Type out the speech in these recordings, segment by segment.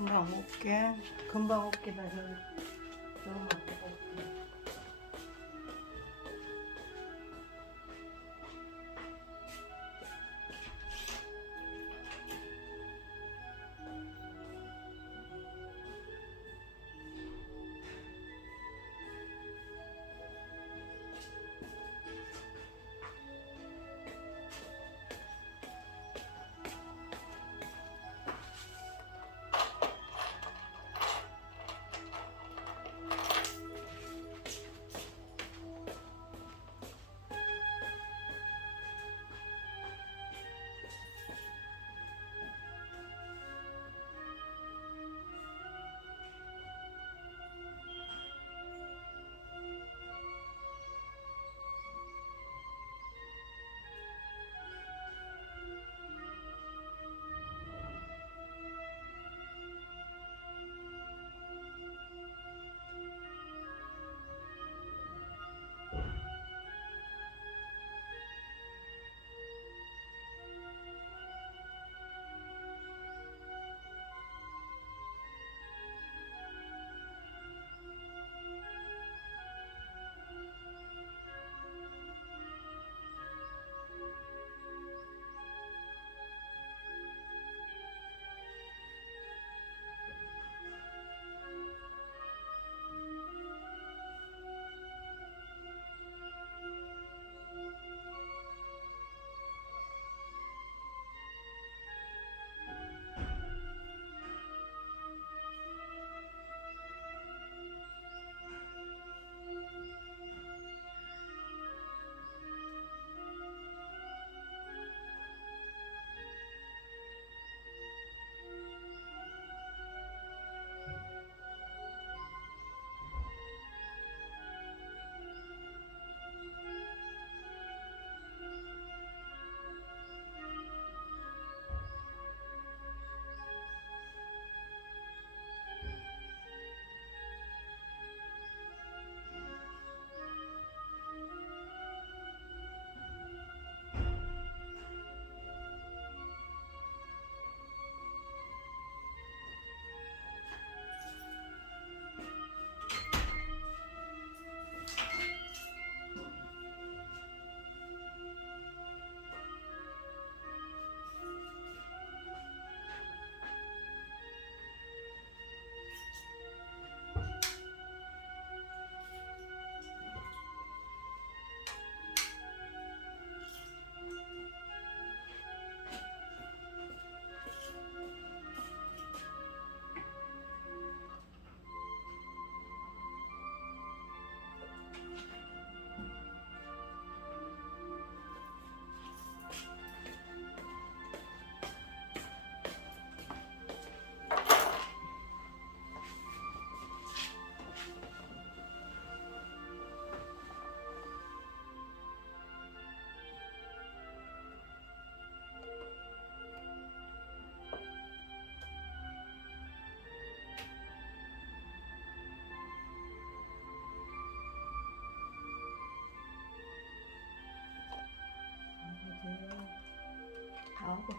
금방 올게. 금방 올게. 나 저기 너무 아프고. 아버지,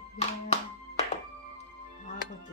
아버지.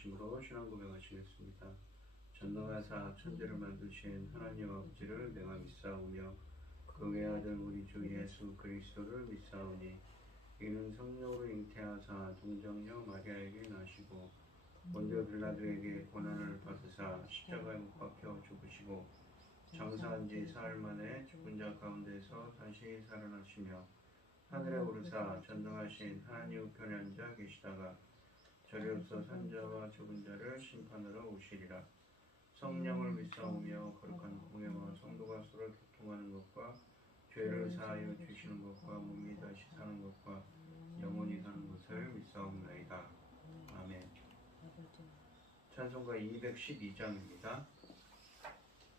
전능하심으로 신앙 고백하시겠습니다. 전능하사 천지를 만드신 하나님 아버지를 내가 믿사오며 그 외아들 우리 주 예수 그리스도를 믿사오니 이는 성령으로 잉태하사 동정녀 마리아에게 나시고 본디오 빌라도에게 고난을 받으사 십자가에 못 박혀 죽으시고 장사한 지 사흘 만에 죽은 자 가운데서 다시 살아나시며 하늘에 오르사 전능하신 하나님 우편에 앉아 계시다가 저리로서 산자와 죽은 자를 심판하러 오시리라. 성령을 믿사오며 거룩한 공예와 성도가 서로 교통하는 것과 죄를 사하여 주시는 것과 몸이 다시 사는 것과 영원히 사는 것을 믿사옵나이다. 아멘. 찬송가 212장입니다.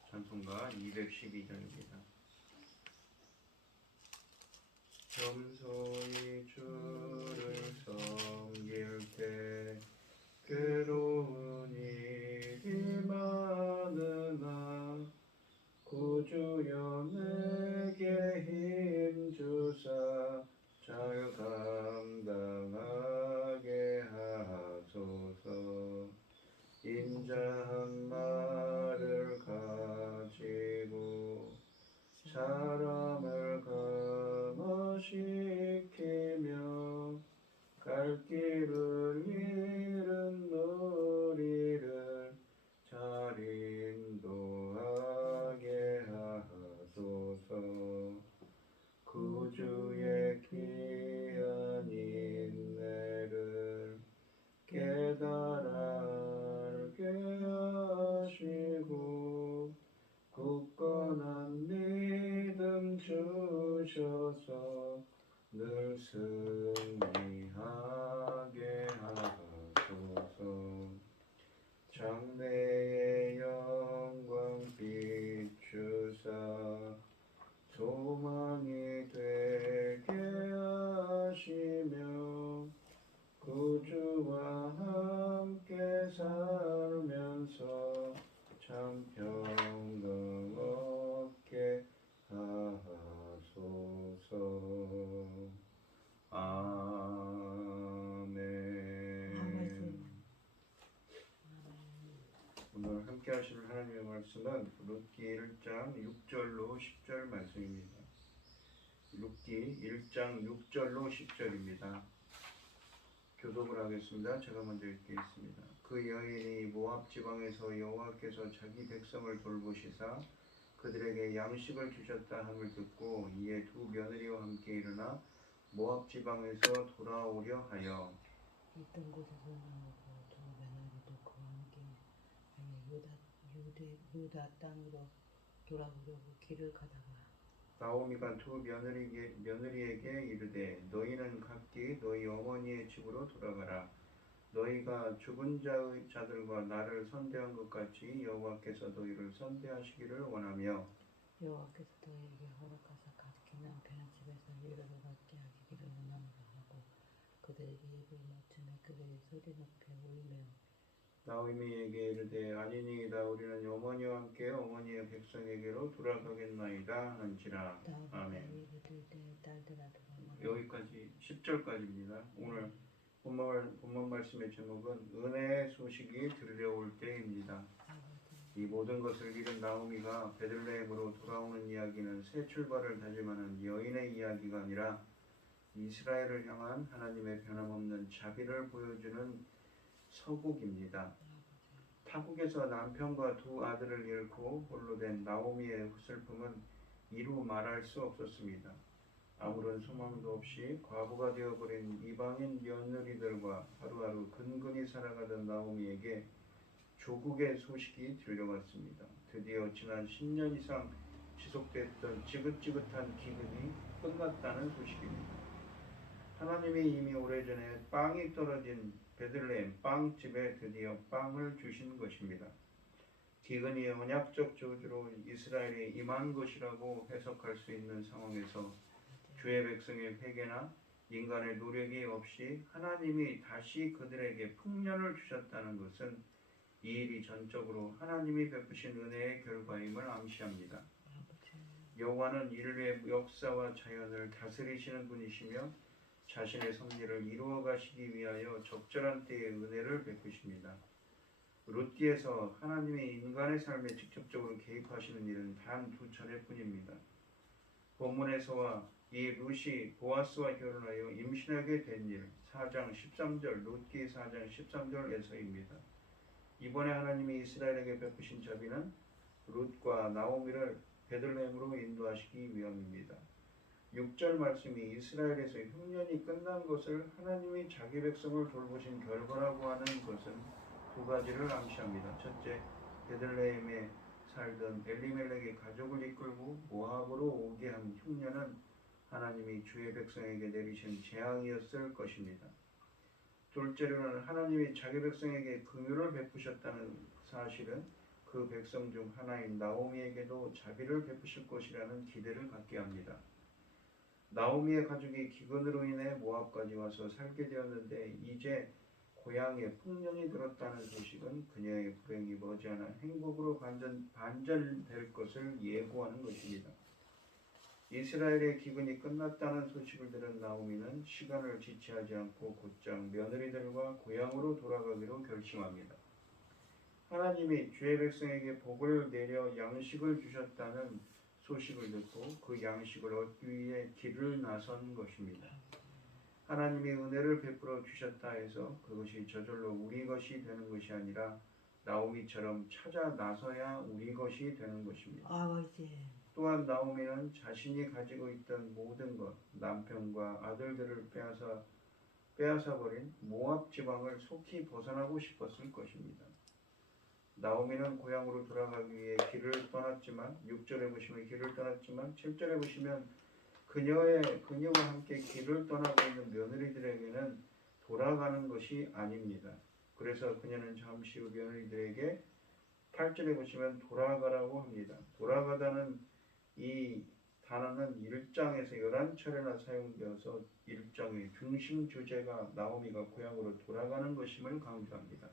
찬송가 212장입니다. 겸손히 주를 섬길 때 괴로운 일이 많으나 구주여 내게 힘주사 잘 감당하게 하소서. 인자한 말을 가지고 사람을 감화시키며 갈 길을 잃은 너리를 잘 인도하게 하소서. 구주의 귀한 인내를 깨달아 알게 하시고 굳건한 믿음 주셔서 늘 승리하게 하소서. 장래의 영광 비추사 소망이 되게 하시며 구주와 함께 살면서 참 평강 얻게 하소서. 아멘. 오늘 함께 하실 하나님의 말씀은 룻기 1장 6절로 10절 말씀입니다. 룻기 1장 6절로 10절입니다. 교독을 하겠습니다. 제가 먼저 읽겠습니다. 그 여인이 모압 지방에서 여호와께서 자기 백성을 돌보시사 그들에게 양식을 주셨다 함을 듣고 이에 두 며느리와 함께 일어나 모압 지방에서 돌아오려 하여 있던 곳에서 나오고 두 며느리도 그와 함께 유다 땅으로 돌아오려고 길을 가다가 나오미가 두 며느리에게 이르되 너희는 각기 너희 어머니의 집으로 돌아가라. 너희가 죽은 자들과 나를 선대한 것 같이 여호와께서 너희를 선대하시기를 원하며 여호와께서 너희에게 허락하사 각기 남편의 집에서 위로를 받게 하기를 원함으로 하고 그들에게 입을 맞추며 그들의 소리 높여 울며 나오미에게 이르되 아니니이다. 우리는 어머니와 함께 어머니의 백성에게로 돌아가겠나이다 하는지라. 아멘. 여기까지 10절까지입니다. 오늘 본문 말씀의 제목은 은혜의 소식이 들려올 때입니다. 이 모든 것을 잃은 나오미가 베들레헴으로 돌아오는 이야기는 새 출발을 다짐하는 여인의 이야기가 아니라 이스라엘을 향한 하나님의 변함없는 자비를 보여주는 서국입니다. 타국에서 남편과 두 아들을 잃고 홀로 된 나오미의 슬픔은 이루 말할 수 없었습니다. 아무런 소망도 없이 과부가 되어버린 이방인 며느리들과 하루하루 근근히 살아가던 나오미에게 조국의 소식이 들려왔습니다. 드디어 지난 10년 이상 지속됐던 지긋지긋한 기근이 끝났다는 소식입니다. 하나님이 이미 오래전에 빵이 떨어진 베들레헴 빵집에 드디어 빵을 주신 것입니다. 기근이 언약적 저주로 이스라엘에 임한 것이라고 해석할 수 있는 상황에서 주의 백성의 회개나 인간의 노력이 없이 하나님이 다시 그들에게 풍년을 주셨다는 것은 이 일이 전적으로 하나님이 베푸신 은혜의 결과임을 암시합니다. 여호와는 인류의 역사와 자연을 다스리시는 분이시며 자신의 섭리를 이루어 가시기 위하여 적절한 때에 은혜를 베푸십니다. 룻기에서 하나님이 인간의 삶에 직접적으로 개입하시는 일은 단 2차례뿐입니다. 본문에서와 이 룻이 보아스와 결혼하여 임신하게 된 일, 4장 13절, 룻기 4장 13절에서입니다. 이번에 하나님이 이스라엘에게 베푸신 자비는 룻과 나오미를 베들레헴으로 인도하시기 위함입니다. 6절 말씀이 이스라엘에서 흉년이 끝난 것을 하나님이 자기 백성을 돌보신 결과라고 하는 것은 두 가지를 암시합니다. 첫째, 베들레헴에 살던 엘리멜렉의 가족을 이끌고 모압으로 오게 한 흉년은 하나님이 주의 백성에게 내리신 재앙이었을 것입니다. 둘째로는 하나님이 자기 백성에게 긍휼을 베푸셨다는 사실은 그 백성 중 하나인 나오미에게도 자비를 베푸실 것이라는 기대를 갖게 합니다. 나오미의 가족이 기근으로 인해 모압까지 와서 살게 되었는데 이제 고향에 풍년이 들었다는 소식은 그녀의 불행이 머지않아 행복으로 반전될 것을 예고하는 것입니다. 이스라엘의 기근이 끝났다는 소식을 들은 나오미는 시간을 지체하지 않고 곧장 며느리들과 고향으로 돌아가기로 결심합니다. 하나님이 주의 백성에게 복을 내려 양식을 주셨다는 소식을 듣고 그 양식을 얻기 위해 길을 나선 것입니다. 하나님이 은혜를 베풀어 주셨다 해서 그것이 저절로 우리 것이 되는 것이 아니라 나오미처럼 찾아 나서야 우리 것이 되는 것입니다. 또한 나오미는 자신이 가지고 있던 모든 것, 남편과 아들들을 빼앗아 버린 모압 지방을 속히 벗어나고 싶었을 것입니다. 나오미는 고향으로 돌아가기 위해 길을 떠났지만 6절에 보시면 길을 떠났지만 7절에 보시면 그녀와 함께 길을 떠나고 있는 며느리들에게는 돌아가는 것이 아닙니다. 그래서 그녀는 잠시 후 며느리들에게 8절에 보시면 돌아가라고 합니다. 돌아가다는 이 단어는 1장에서 11차례나 사용되어서 1장의 중심 주제가 나오미가 고향으로 돌아가는 것임을 강조합니다.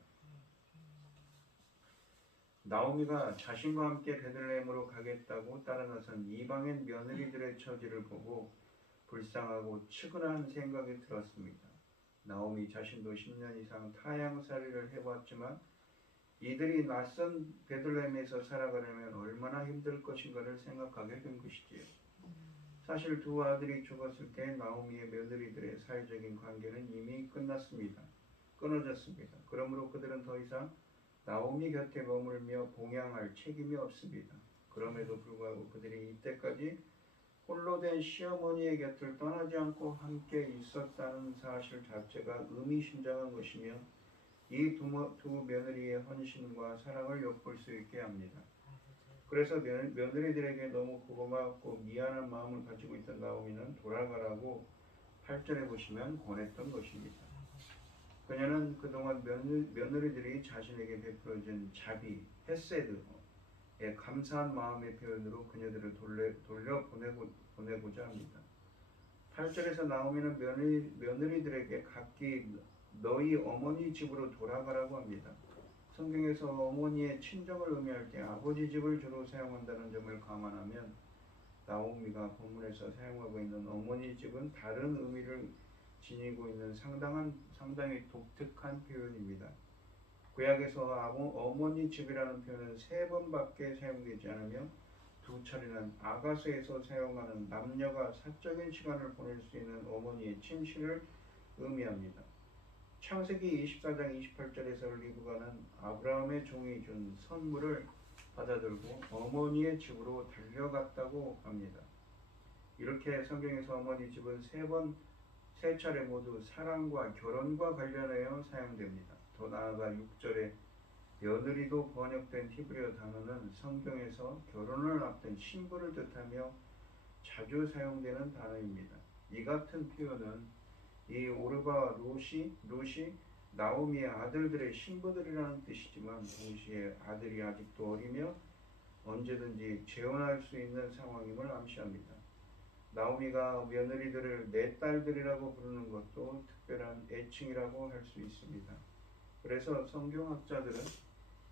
나오미가 자신과 함께 베들레헴으로 가겠다고 따라 나선 이방인 며느리들의 처지를 보고 불쌍하고 측은한 생각이 들었습니다. 나오미 자신도 10년 이상 타향살이를 해봤지만 이들이 낯선 베들레헴에서 살아가려면 얼마나 힘들 것인가를 생각하게 된 것이지요. 사실 두 아들이 죽었을 때 나오미의 며느리들의 사회적인 관계는 이미 끊어졌습니다. 그러므로 그들은 더 이상 나오미 곁에 머물며 봉양할 책임이 없습니다. 그럼에도 불구하고 그들이 이때까지 홀로 된 시어머니의 곁을 떠나지 않고 함께 있었다는 사실 자체가 의미심장한 것이며 이 두 며느리의 헌신과 사랑을 엿볼 수 있게 합니다. 그래서 며느리들에게 너무 고맙고 미안한 마음을 가지고 있던 나오미는 돌아가라고 8절에 보시면 권했던 것입니다. 그녀는 그동안 며느리들이 자신에게 베풀어준 자비, 헤세드에 감사한 마음의 표현으로 그녀들을 돌려보내고자 합니다. 8절에서 나오미는 며느리들에게 각기 너희 어머니 집으로 돌아가라고 합니다. 성경에서 어머니의 친정을 의미할 때 아버지 집을 주로 사용한다는 점을 감안하면 나오미가 본문에서 사용하고 있는 어머니 집은 다른 의미를 지니고 있는 상당히 독특한 표현입니다. 구약에서 어머니 집이라는 표현은 3번밖에 사용되지 않으며 2차례는 아가서에서 사용하는 남녀가 사적인 시간을 보낼 수 있는 어머니의 침실을 의미합니다. 창세기 24장 28절에서 리브가는 아브라함의 종이 준 선물을 받아들고 어머니의 집으로 달려갔다고 합니다. 이렇게 성경에서 어머니 집은 3차례 모두 사랑과 결혼과 관련하여 사용됩니다. 더 나아가 6절에 며느리도 번역된 히브리어 단어는 성경에서 결혼을 앞둔 신부를 뜻하며 자주 사용되는 단어입니다. 이 같은 표현은 이 오르바와 룻이 나오미의 아들들의 신부들이라는 뜻이지만 동시에 아들이 아직도 어리며 언제든지 재혼할 수 있는 상황임을 암시합니다. 나오미가 며느리들을 내 딸들이라고 부르는 것도 특별한 애칭이라고 할 수 있습니다. 그래서 성경학자들은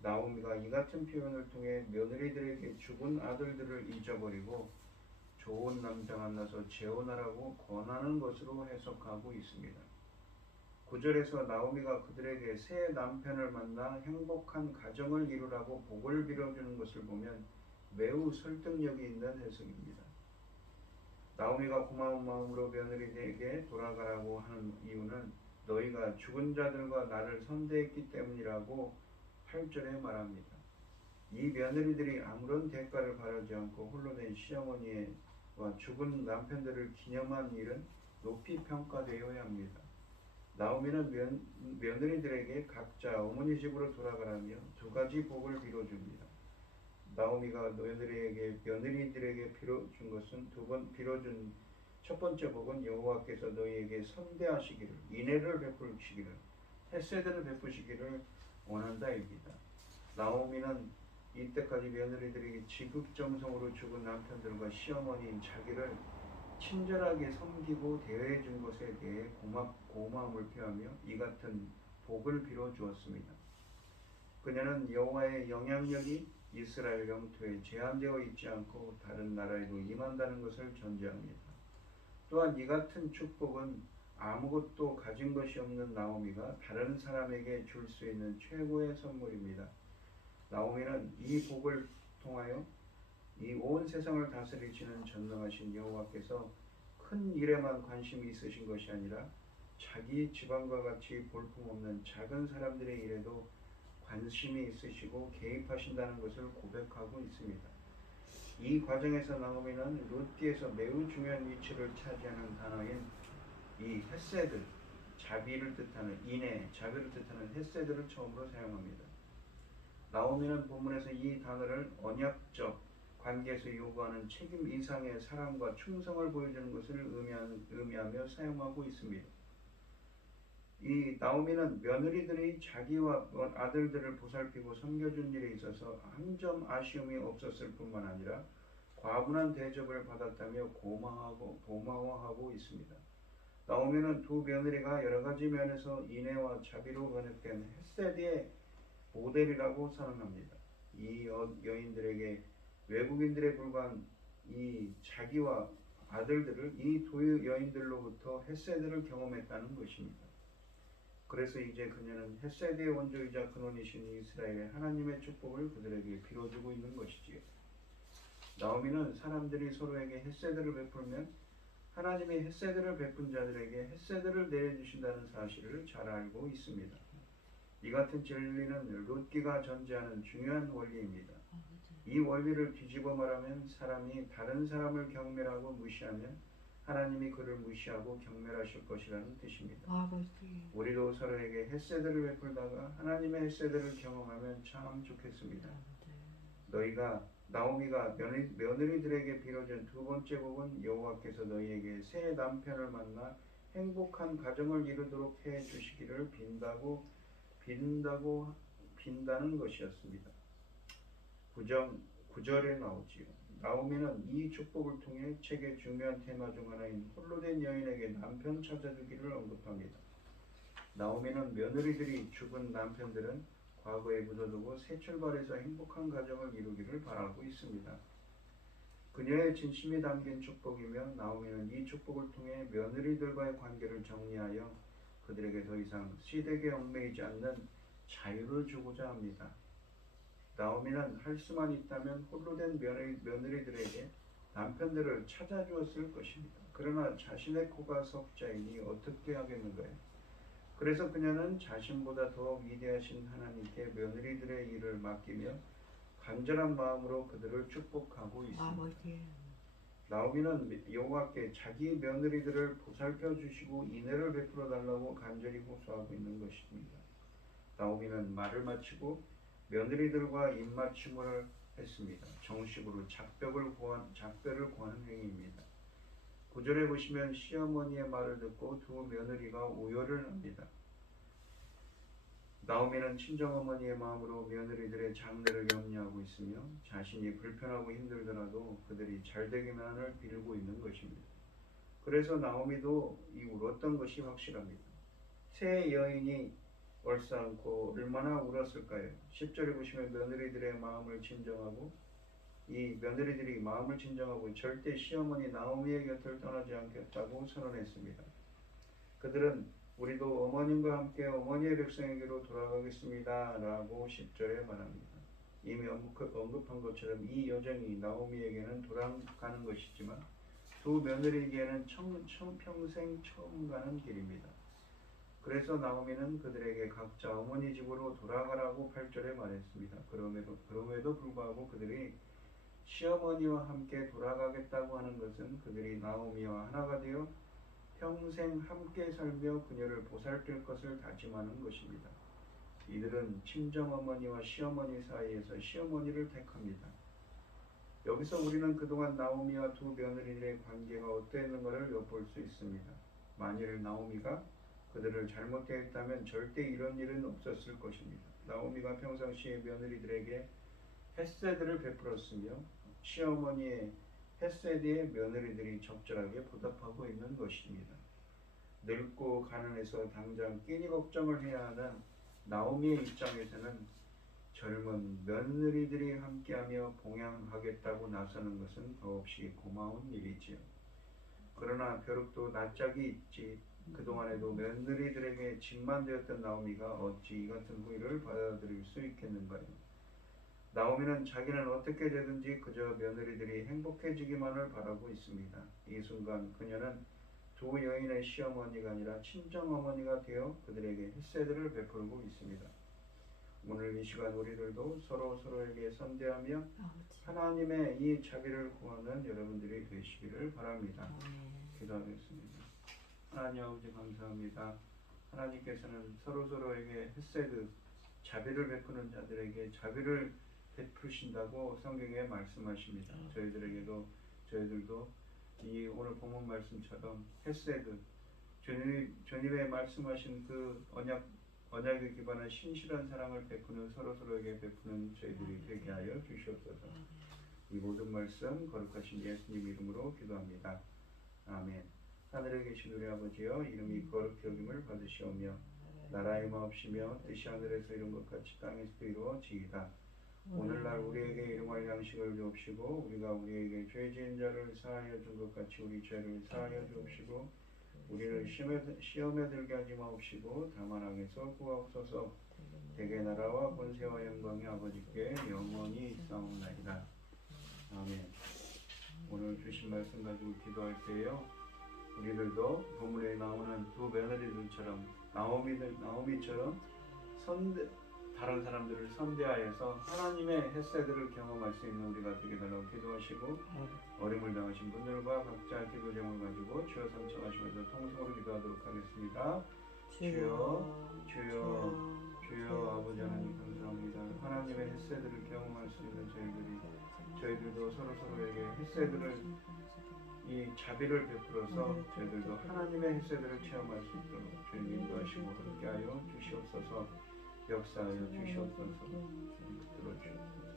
나오미가 이 같은 표현을 통해 며느리들에게 죽은 아들들을 잊어버리고 좋은 남자 만나서 재혼하라고 권하는 것으로 해석하고 있습니다. 9절에서 나오미가 그들에게 새 남편을 만나 행복한 가정을 이루라고 복을 빌어주는 것을 보면 매우 설득력이 있는 해석입니다. 나오미가 고마운 마음으로 며느리에게 돌아가라고 하는 이유는 너희가 죽은 자들과 나를 선대했기 때문이라고 8절에 말합니다. 이 며느리들이 아무런 대가를 바라지 않고 홀로 된 시어머니와 죽은 남편들을 기념한 일은 높이 평가되어야 합니다. 나오미는 며느리들에게 각자 어머니 집으로 돌아가라며 두 가지 복을 빌어줍니다. 나오미가 며느리들에게 빌어준 것은 빌어준 첫 번째 복은 여호와께서 너희에게 선대하시기를, 인애를 베푸시기를, 헤세드를 베푸시기를 원한다입니다. 나오미는 이때까지 며느리들에게 지극정성으로 죽은 남편들과 시어머니인 자기를 친절하게 섬기고 대해해 준 것에 대해 고마움을 표하며 이 같은 복을 빌어 주었습니다. 그녀는 여호와의 영향력이 이스라엘 영토에 제한되어 있지 않고 다른 나라에도 임한다는 것을 전제합니다. 또한 이 같은 축복은 아무것도 가진 것이 없는 나오미가 다른 사람에게 줄 수 있는 최고의 선물입니다. 나오미는 이 복을 통하여 이 온 세상을 다스리시는 전능하신 여호와께서 큰 일에만 관심이 있으신 것이 아니라 자기 집안과 같이 볼품없는 작은 사람들의 일에도 관심이 있으시고 개입하신다는 것을 고백하고 있습니다. 이 과정에서 나오미는 룻기에서 매우 중요한 위치를 차지하는 단어인 이 헤세드, 자비를 뜻하는 인애, 자비를 뜻하는 헤세드를 처음으로 사용합니다. 나오미는 본문에서 이 단어를 언약적 관계에서 요구하는 책임 이상의 사랑과 충성을 보여주는 것을 의미하며 사용하고 있습니다. 이 나오미는 며느리들이 자기와 아들들을 보살피고 섬겨준 일에 있어서 한 점 아쉬움이 없었을 뿐만 아니라 과분한 대접을 받았다며 고마워하고 있습니다. 나오미는 두 며느리가 여러 가지 면에서 인애와 자비로 변했된 헤세드의 모델이라고 선언합니다. 이 여인들에게 외국인들에 불과한 이 자기와 아들들을 이 두 여인들로부터 헤세드를 경험했다는 것입니다. 그래서 이제 그녀는 헤세드의 원조이자 근원이신 이스라엘의 하나님의 축복을 그들에게 빌어주고 있는 것이지요. 나오미는 사람들이 서로에게 헤세드를 베풀면 하나님의 헤세드를 베푼 자들에게 헤세드를 내려주신다는 사실을 잘 알고 있습니다. 이 같은 진리는 룻기가 전제하는 중요한 원리입니다. 이 원리를 뒤집어 말하면 사람이 다른 사람을 경멸하고 무시하면 하나님이 그를 무시하고 경멸하실 것이라는 뜻입니다. 우리도 서로에게 헤세드를 베풀다가 하나님의 헤세드를 경험하면 참 좋겠습니다. 나오미가 며느리들에게 빌어준 두 번째 복은 여호와께서 너희에게 새 남편을 만나 행복한 가정을 이루도록 해 주시기를 빈다는 것이었습니다. 9절에 나오지요. 나오미는 이 축복을 통해 책의 중요한 테마 중 하나인 홀로 된 여인에게 남편 찾아주기를 언급합니다. 나오미는 며느리들이 죽은 남편들은 과거에 묻어두고 새 출발해서 행복한 가정을 이루기를 바라고 있습니다. 그녀의 진심이 담긴 축복이며 나오미는 이 축복을 통해 며느리들과의 관계를 정리하여 그들에게 더 이상 시댁에 얽매이지 않는 자유를 주고자 합니다. 나오미는 할 수만 있다면 홀로 된 며느리들에게 남편들을 찾아주었을 것입니다. 그러나 자신의 코가 석자이니 어떻게 하겠는가요? 그래서 그녀는 자신보다 더 위대하신 하나님께 며느리들의 일을 맡기며 간절한 마음으로 그들을 축복하고 있습니다. 나오미는 여호와께 자기 며느리들을 보살펴 주시고 인애를 베풀어 달라고 간절히 호소하고 있는 것입니다. 나오미는 말을 마치고 며느리들과 입맞춤을 했습니다. 정식으로 작별을 구하는 행위입니다. 9절에 보시면 시어머니의 말을 듣고 두 며느리가 오열을 합니다. 나오미는 친정어머니의 마음으로 며느리들의 장래를 염려하고 있으며 자신이 불편하고 힘들더라도 그들이 잘되기만을 빌고 있는 것입니다. 그래서 나오미도 이 울었던 것이 확실합니다. 새 여인이 얼싸안고 얼마나 울었을까요? 10절에 보시면 며느리들의 마음을 진정하고 이 며느리들이 마음을 진정하고 절대 시어머니 나오미의 곁을 떠나지 않겠다고 선언했습니다. 그들은 우리도 어머님과 함께 어머니의 백성에게로 돌아가겠습니다 라고 10절에 말합니다. 이미 언급한 것처럼 이 여정이 나오미에게는 돌아가는 것이지만 두 며느리에게는 평생 처음 가는 길입니다. 그래서 나오미는 그들에게 각자 어머니 집으로 돌아가라고 8절에 말했습니다. 그럼에도 불구하고 그들이 시어머니와 함께 돌아가겠다고 하는 것은 그들이 나오미와 하나가 되어 평생 함께 살며 그녀를 보살필 것을 다짐하는 것입니다. 이들은 친정어머니와 시어머니 사이에서 시어머니를 택합니다. 여기서 우리는 그동안 나오미와 두 며느리들의 관계가 어떠했는가를 엿볼 수 있습니다. 만일 나오미가 그들을 잘못 대했다면 절대 이런 일은 없었을 것입니다. 나오미가 평상시에 며느리들에게 헤세드를 베풀었으며 시어머니의 헤세드에 며느리들이 적절하게 보답하고 있는 것입니다. 늙고 가난해서 당장 끼니 걱정을 해야 하는 나오미의 입장에서는 젊은 며느리들이 함께하며 봉양하겠다고 나서는 것은 더없이 고마운 일이지요. 그러나 벼룩도 낯짝이 있지 그동안에도 며느리들에게 짐만 되었던 나오미가 어찌 이 같은 후일을 받아들일 수 있겠는가요? 나오미는 자기는 어떻게 되든지 그저 며느리들이 행복해지기만을 바라고 있습니다. 이 순간 그녀는 두 여인의 시어머니가 아니라 친정어머니가 되어 그들에게 헤세드를 베풀고 있습니다. 오늘 이 시간 우리들도 서로에게 선대하며 하나님의 이 자비를 구하는 여러분들이 되시기를 바랍니다. 기도하겠습니다. 하나님 아버지 감사합니다. 하나님께서는 서로에게 헤세드, 자비를 베푸는 자들에게 자비를 베푸신다고 성경에 말씀하십니다. 저희들도 이 오늘 본문 말씀처럼 헤세드, 주님의 말씀하신 그 언약에 기반한 신실한 사랑을 베푸는 서로에게 베푸는 저희들이 되게 하여 주시옵소서. 이 모든 말씀 거룩하신 예수님 이름으로 기도합니다. 아멘. 하늘에 계신 우리 아버지여, 이름이 거룩히 여김을 받으시오며 나라의 마옵시며 뜻이 하늘에서 이룬 것 같이 땅에서도 이루어지이다. 오늘날 우리에게 일용할 양식을 주옵시고 우리가 우리에게 죄 지은 자를 사하여 준 것 같이 우리 죄를 사하여 주옵시고 우리를 시험에 들게 하지 마옵시고 다만 악에서 구하옵소서. 대개 나라와 권세와 영광이 아버지께 영원히 있사옵나이다. 아멘. 오늘 주신 말씀 가지고 기도할 때요, 우리들도 본문에 나오는 두 며느리들처럼 나오미처럼 다른 사람들을 선대하여서 하나님의 헤세드를 경험할 수 있는 우리가 되게 달라고 기도하시고, 어림을 당하신 분들과 각자 기도 제목을 가지고 주여 삼청하시면서 통성으로 기도하도록 하겠습니다. 주여 아버지 하나님 감사합니다. 하나님의 헤세드를 경험할 수 있는 저희들도 서로에게 헤세드를, 이 자비를 베풀어서 저희들도 하나님의 헤세드를 체험할 수 있도록 주님 인도하시고 함께하여 주시옵소서. 역사하여 주시옵소서. 들어주옵소서.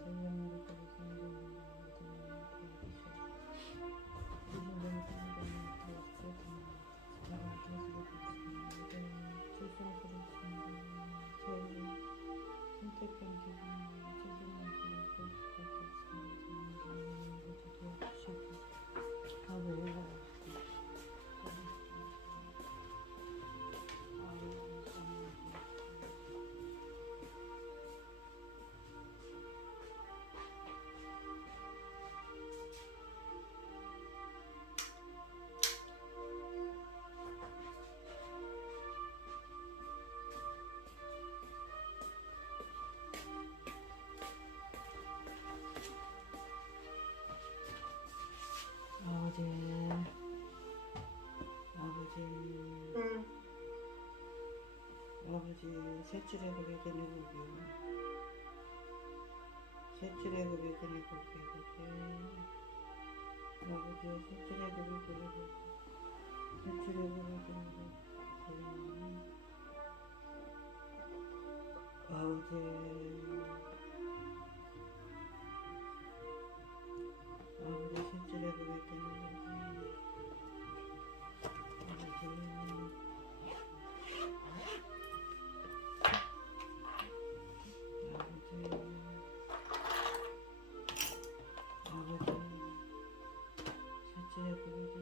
아버지 셋째의 고백에 내고요. 셋째의 고백에 내고요. 아버지 셋째의 고백에 내고요. 셋째의 고백에 내고요. 아버지 셋째의 고백에 내고요. 아버지 셋째의 고백에